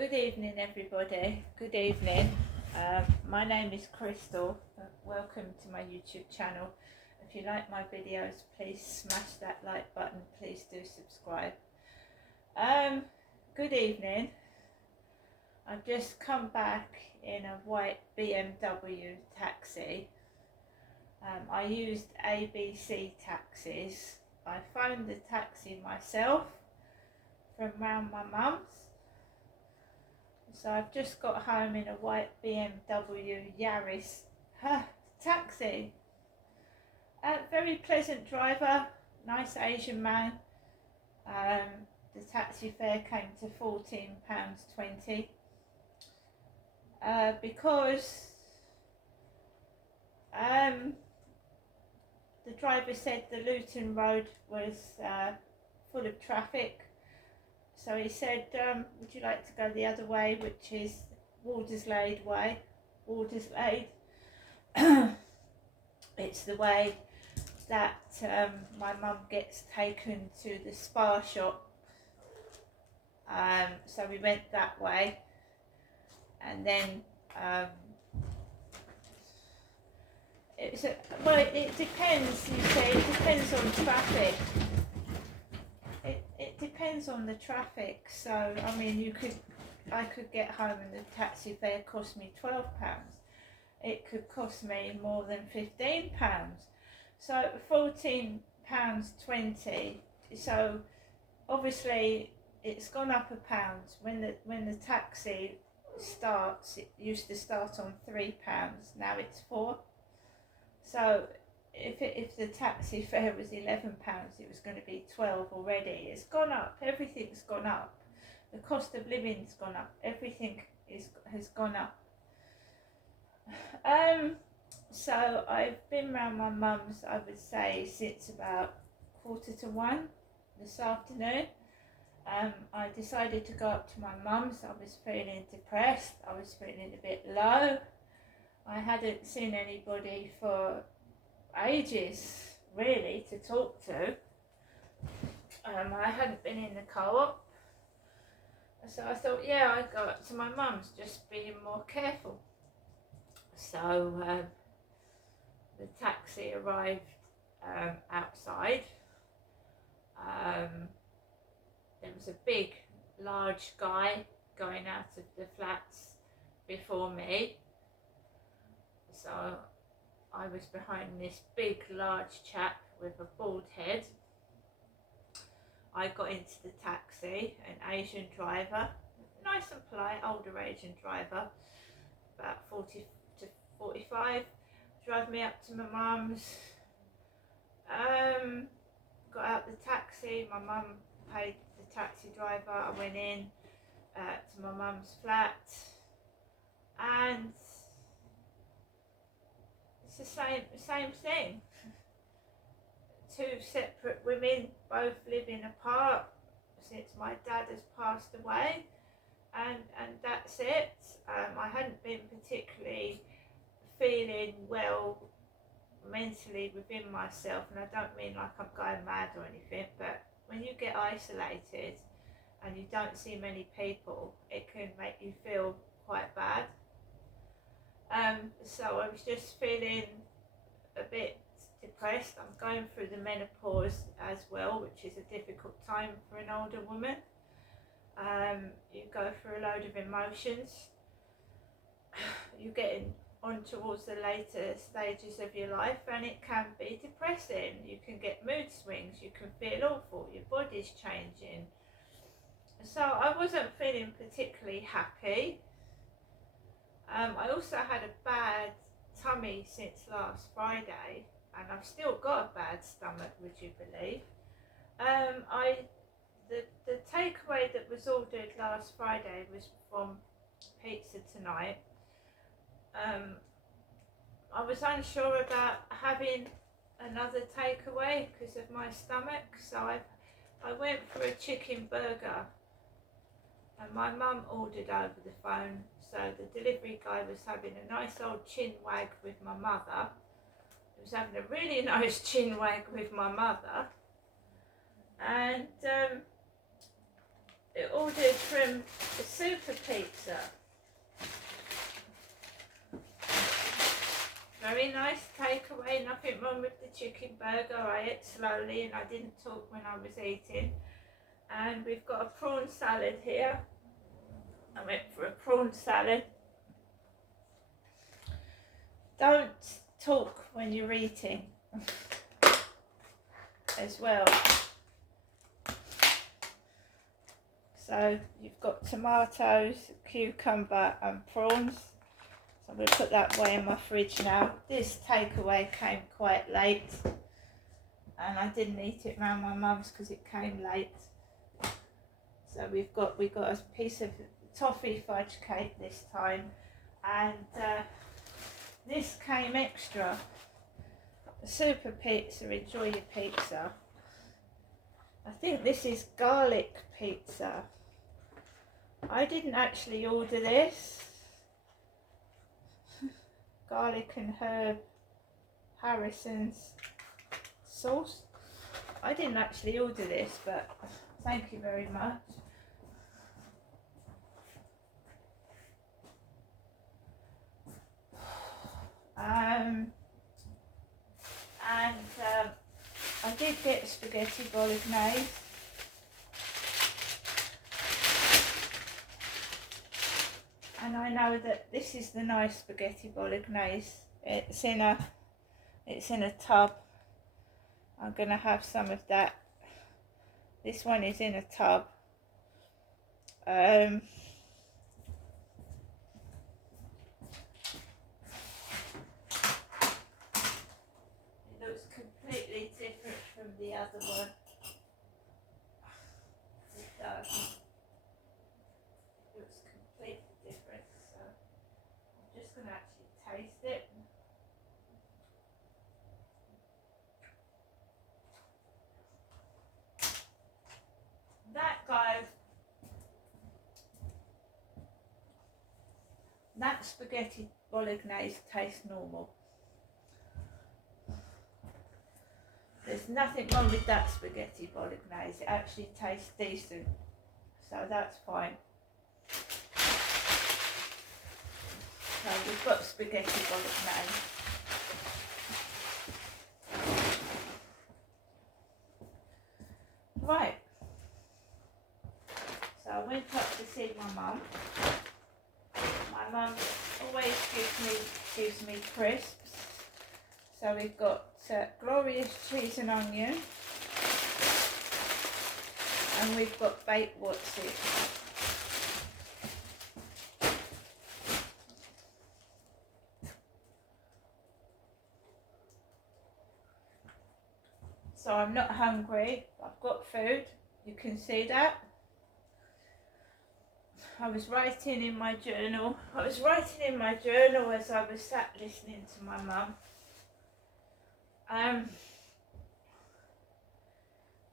Good evening, everybody. Good evening. My name is Crystal. Welcome to my YouTube channel. If you like my videos, please smash that like button. Please do subscribe. Good evening. I've just come back in a white BMW taxi. I used ABC taxis. I phoned the taxi myself from round my mum's. So I've just got home in a white BMW Yaris taxi. Very pleasant driver, nice Asian man. The taxi fare came to £14.20 because the driver said the Luton Road was full of traffic. So he said, would you like to go the other way, which is Walderslade Way. Walderslade. It's the way that my mum gets taken to the spa shop. So we went that way. And then it depends, you see, it depends on traffic. It depends on the traffic. So I mean, I could get home and the taxi fare cost me £12. It could cost me more than £15. So £14.20. So obviously it's gone up £1. When the taxi starts, it used to start on £3. Now it's £4. So if the taxi fare was £11, it was going to be £12 already. It's gone up. Everything's gone up. The cost of living's gone up. Everything has gone up. So I've been round my mum's, I would say, since about 1:45 this afternoon. I decided to go up to my mum's. I was feeling depressed. I was feeling a bit low. I hadn't seen anybody for ages, really, to talk to. I hadn't been in the co-op. So I thought, yeah, I'd go up to my mum's, just being more careful. So the taxi arrived outside. There was a big, large guy going out of the flats before me. So I was behind this big, large chap with a bald head. I got into the taxi, an Asian driver, nice and polite, older Asian driver, about 40 to 45, drove me up to my mum's. Got out the taxi, my mum paid the taxi driver. I went in to my mum's flat, and it's the same thing. Two separate women, both living apart since my dad has passed away, and that's it. I hadn't been particularly feeling well mentally within myself, and I don't mean like I'm going mad or anything, but when you get isolated and you don't see many people, it can make you feel quite bad. So I was just feeling a bit depressed. I'm going through the menopause as well, which is a difficult time for an older woman. You go through a load of emotions. You're getting on towards the later stages of your life, and it can be depressing. You can get mood swings, you can feel awful, your body's changing. So I wasn't feeling particularly happy. I also had a bad tummy since last Friday, and I've still got a bad stomach, would you believe? The takeaway that was ordered last Friday was from Pizza Tonight. I was unsure about having another takeaway because of my stomach, so I went for a chicken burger, and my mum ordered over the phone. So the delivery guy was having a nice old chin wag with my mother. He was having a really nice chin wag with my mother, and ordered from the Super Pizza. Very nice takeaway, nothing wrong with the chicken burger. I ate slowly and I didn't talk when I was eating. And we've got a prawn salad here. I went for a prawn salad. Don't talk when you're eating as well. So you've got tomatoes, cucumber and prawns. So I'm going to put that away in my fridge now. This takeaway came quite late and I didn't eat it around my mum's because it came late. So we got a piece of toffee fudge cake this time, and this came extra. Super Pizza, enjoy your pizza. I think this is garlic pizza. I didn't actually order this. Garlic and herb Harrison's sauce. I didn't actually order this, but thank you very much. I did get spaghetti bolognese. And I know that this is the nice spaghetti bolognese. It's in a tub. I'm gonna have some of that. This one is in a tub. It looks completely different from the other one. It does. It looks completely different. So I'm just gonna actually taste it. That spaghetti bolognese tastes normal. There's nothing wrong with that spaghetti bolognese. It actually tastes decent. So that's fine. So we've got spaghetti bolognese. Right. So I went up to see my mum. My mum always gives me crisps. So we've got glorious cheese and onion, and we've got baked what's-it. So I'm not hungry. I've got food. You can see that. I was writing in my journal. as I was sat listening to my mum.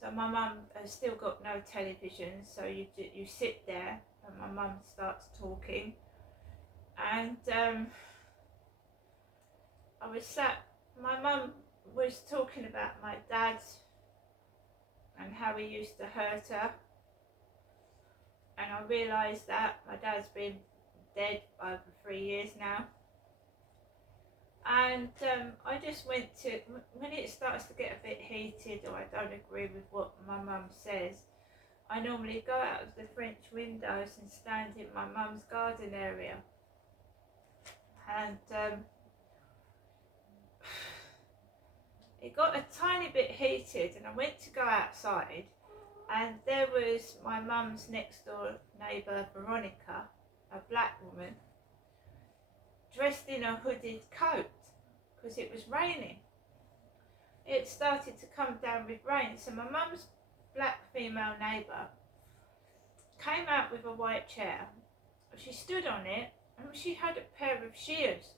So my mum has still got no television, so you sit there and my mum starts talking, and my mum was talking about my dad and how he used to hurt her, and I realised that my dad's been dead over 3 years now. And I just went to, when it starts to get a bit heated or I don't agree with what my mum says, I normally go out of the French windows and stand in my mum's garden area. And it got a tiny bit heated and I went to go outside, and there was my mum's next door neighbour Veronica, a black woman, dressed in a hooded coat because it was raining. It started to come down with rain, so my mum's black female neighbour came out with a white chair. She stood on it and she had a pair of shears.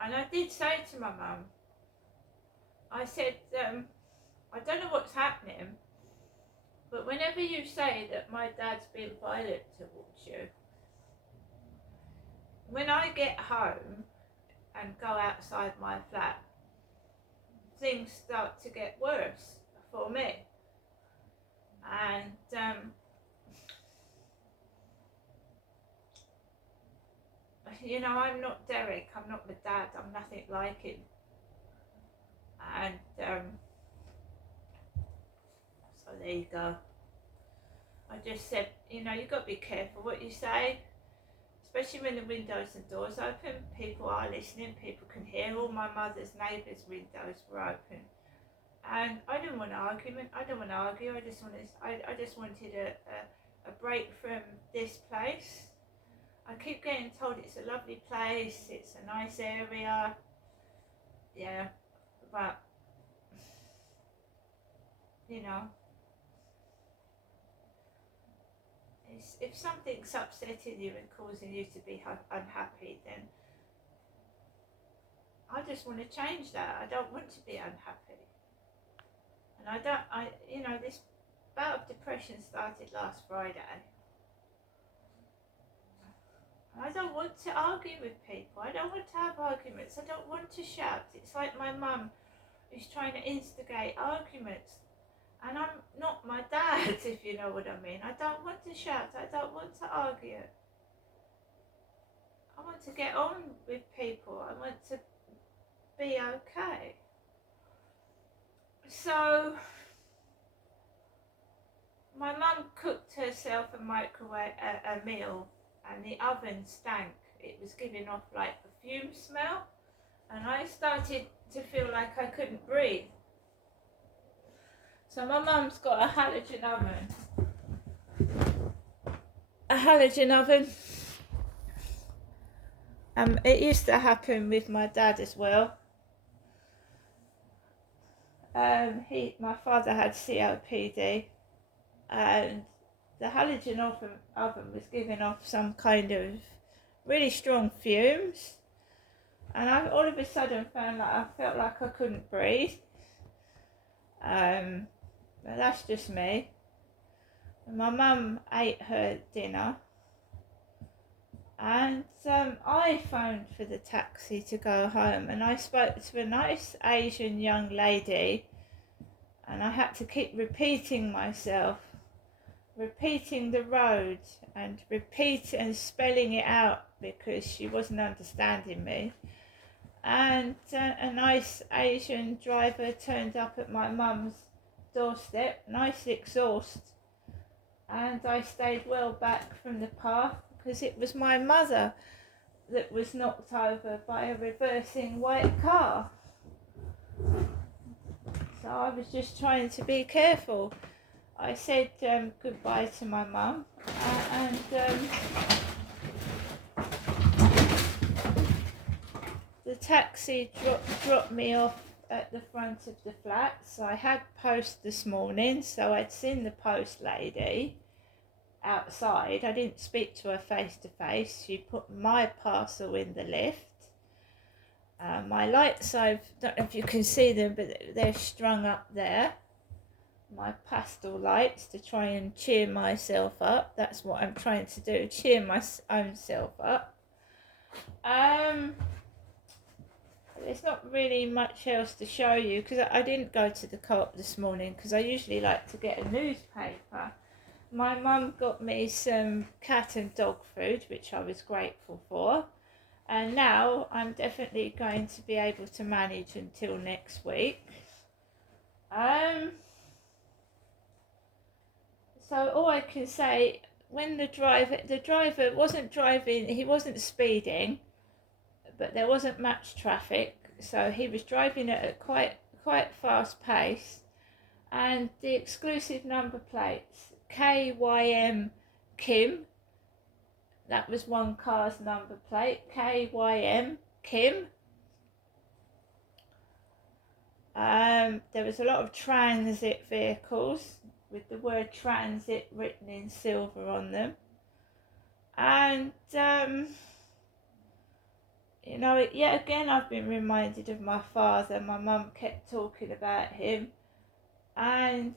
And I did say to my mum, I said, I don't know what's happening, but whenever you say that my dad's been violent towards you, when I get home and go outside my flat, things start to get worse for me. And you know, I'm not Derek, I'm not my dad, I'm nothing like him. And so there you go. I just said, you know, you've got to be careful what you say, especially when the windows and doors open. People are listening, people can hear. All my mother's neighbours' windows were open. And I didn't want an argument, I didn't want to argue, I just wanted a break from this place. I keep getting told it's a lovely place, it's a nice area, yeah, but, you know, if something's upsetting you and causing you to be unhappy, then I just want to change that. I don't want to be unhappy. And you know, this bout of depression started last Friday. I don't want to argue with people. I don't want to have arguments. I don't want to shout. It's like my mum who's trying to instigate arguments. And I'm not my dad, if you know what I mean. I don't want to shout. I don't want to argue. I want to get on with people. I want to be okay. So my mum cooked herself a meal, and the oven stank. It was giving off like a fume smell, and I started to feel like I couldn't breathe. So my mum's got a halogen oven. It used to happen with my dad as well. My father had COPD, and the halogen oven was giving off some kind of really strong fumes, and I all of a sudden I felt like I couldn't breathe. But that's just me. My mum ate her dinner, and I phoned for the taxi to go home, and I spoke to a nice Asian young lady, and I had to keep repeating myself, repeating the road and spelling it out because she wasn't understanding me. And a nice Asian driver turned up at my mum's doorstep, nice exhaust, and I stayed well back from the path because it was my mother that was knocked over by a reversing white car. So I was just trying to be careful. I said goodbye to my mum, and the taxi dropped me off at the front of the flats. I had post this morning, so I'd seen the post lady outside. I didn't speak to her face to face. She put my parcel in the lift. My lights, I don't know if you can see them, but they're strung up there. My pastel lights to try and cheer myself up. That's what I'm trying to do, cheer my own self up. There's not really much else to show you because I didn't go to the co-op this morning because I usually like to get a newspaper. My mum got me some cat and dog food, which I was grateful for. And now I'm definitely going to be able to manage until next week. So all I can say, when the driver wasn't driving, he wasn't speeding, but there wasn't much traffic, so he was driving at a quite fast pace, and the exclusive number plates KYM Kim. That was one car's number plate, KYM Kim. There was a lot of transit vehicles with the word transit written in silver on them. And, you know, yet again I've been reminded of my father. My mum kept talking about him. And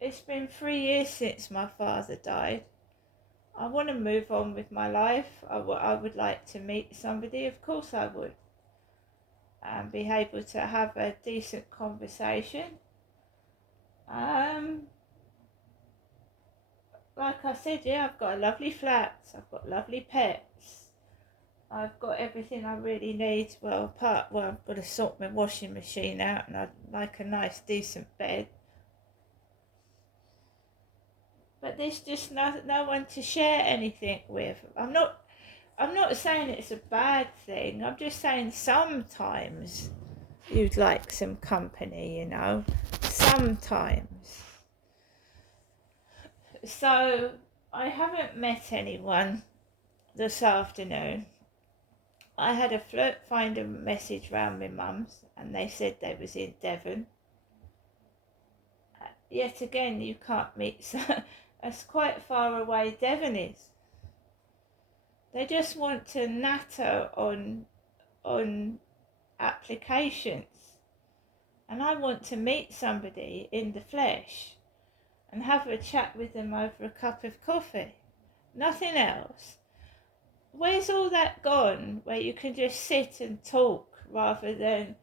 it's been 3 years since my father died. I want to move on with my life. I would like to meet somebody, of course I would. And be able to have a decent conversation. like I said, yeah, I've got a lovely flat, I've got lovely pets, I've got everything I really need. Well, I've got to sort my washing machine out, and I'd like a nice, decent bed. But there's just no one to share anything with. I'm not saying it's a bad thing. I'm just saying sometimes you'd like some company, sometimes. So I haven't met anyone this afternoon. I had a flirt finder message round my mum's, and they said they was in Devon. Yet again, you can't meet, so that's quite far away Devon is. They just want to natter on applications, and I want to meet somebody in the flesh and have a chat with them over a cup of coffee. Nothing else. Where's all that gone where you can just sit and talk rather than,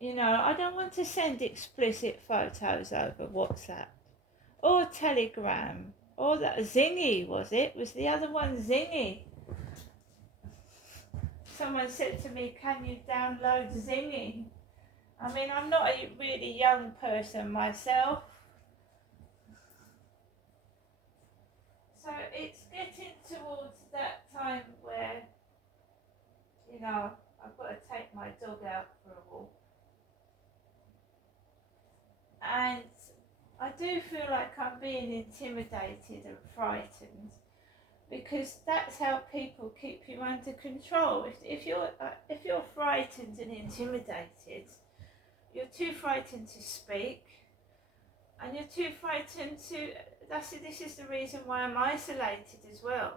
I don't want to send explicit photos over WhatsApp or Telegram or that Zingy, was the other one Zingy? Someone said to me, can you download Zingy? I mean, I'm not a really young person myself. So it's getting towards that time where, I've got to take my dog out for a walk. And I do feel like I'm being intimidated and frightened, because that's how people keep you under control. If you're frightened and intimidated, you're too frightened to speak, and you're too frightened to. This is the reason why I'm isolated as well.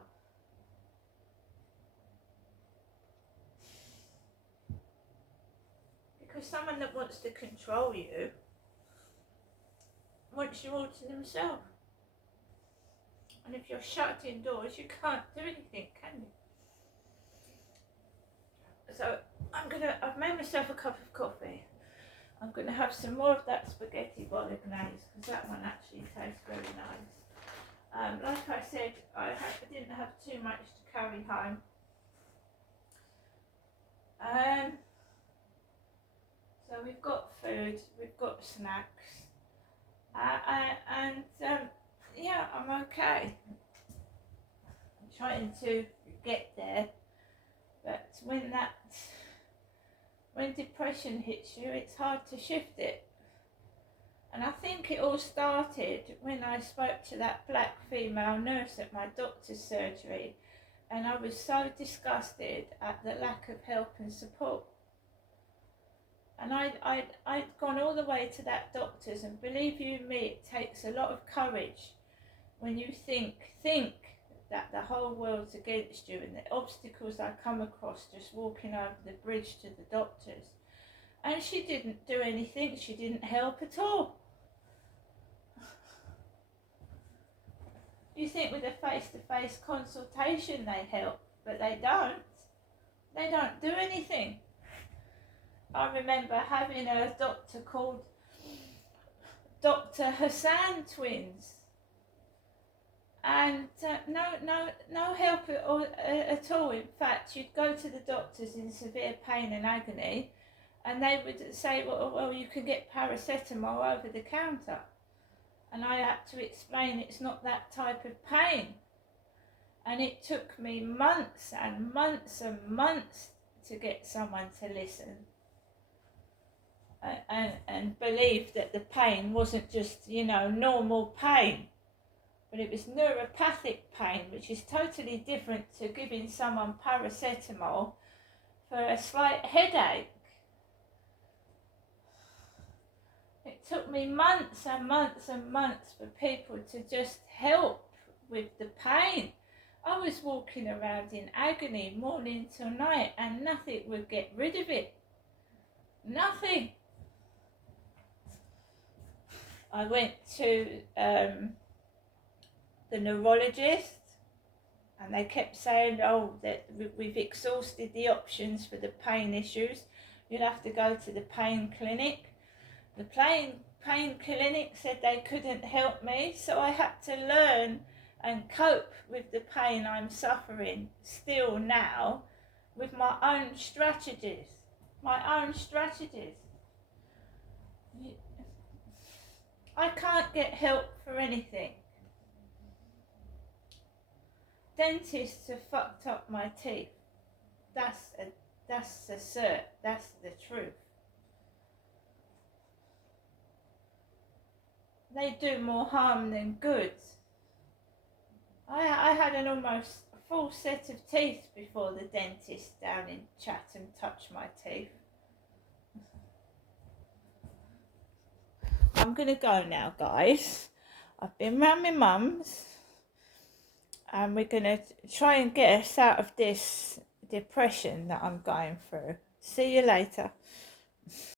Because someone that wants to control you wants you all to themselves. And if you're shut indoors, you can't do anything, can you? So I've made myself a cup of coffee. I'm going to have some more of that spaghetti bolognese, because that one actually tastes very nice. Like I said, I didn't have too much to carry home. So we've got food, we've got snacks, and I'm okay. I'm trying to get there, but when depression hits you, it's hard to shift it. And I think it all started when I spoke to that black female nurse at my doctor's surgery, and I was so disgusted at the lack of help and support. And I'd gone all the way to that doctor's, and believe you me, it takes a lot of courage when you think that the whole world's against you, and the obstacles I come across just walking over the bridge to the doctor's. And she didn't do anything, she didn't help at all. You think with a face-to-face consultation they help, but they don't. They don't do anything. I remember having a doctor called Dr. Hassan Twins, and no help at all. In fact, you'd go to the doctors in severe pain and agony, and they would say, well, you can get paracetamol over the counter. And I had to explain it's not that type of pain. And it took me months and months and months to get someone to listen and believe that the pain wasn't just, normal pain, but it was neuropathic pain, which is totally different to giving someone paracetamol for a slight headache. It took me months and months and months for people to just help with the pain. I was walking around in agony morning till night, and nothing would get rid of it. Nothing. I went to the neurologist, and they kept saying, that we've exhausted the options for the pain issues. You'll have to go to the pain clinic. The pain clinic said they couldn't help me, so I had to learn and cope with the pain I'm suffering still now with my own strategies. My own strategies. I can't get help for anything. Dentists have fucked up my teeth. That's the cert. That's the truth. They do more harm than good. I had an almost full set of teeth before the dentist down in Chatham touched my teeth. I'm gonna go now, guys. I've been round my mum's and we're gonna try and get us out of this depression that I'm going through. See you later.